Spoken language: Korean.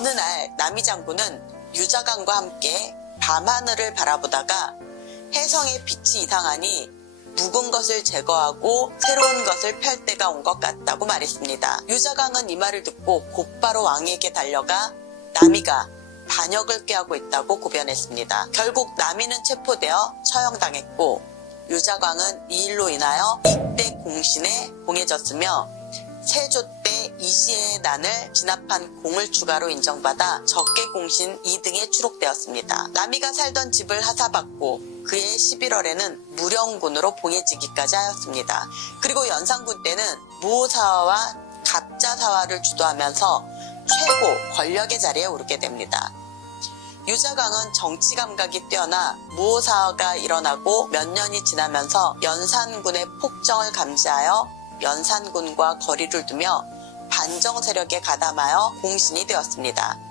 어느 날 남이 장군은 유자강과 함께 밤하늘을 바라보다가 혜성의 빛이 이상하니 묵은 것을 제거하고 새로운 것을 펼 때가 온 것 같다고 말했습니다. 유자강은 이 말을 듣고 곧바로 왕에게 달려가 남이가 반역을 꾀하고 있다고 고변했습니다. 결국 남이는 체포되어 처형당했고 유자광은 이 일로 인하여 이때 공신에 봉해졌으며 세조 때 이시의 난을 진압한 공을 추가로 인정받아 적개 공신 2등에 추록되었습니다. 남이가 살던 집을 하사받고 그해 11월에는 무령군으로 봉해지기까지 하였습니다. 그리고 연산군 때는 무호사화와 갑자사화를 주도하면서 최고 권력의 자리에 오르게 됩니다. 유자광은 정치 감각이 뛰어나 무호사화가 일어나고 몇 년이 지나면서 연산군의 폭정을 감지하여 연산군과 거리를 두며 반정 세력에 가담하여 공신이 되었습니다.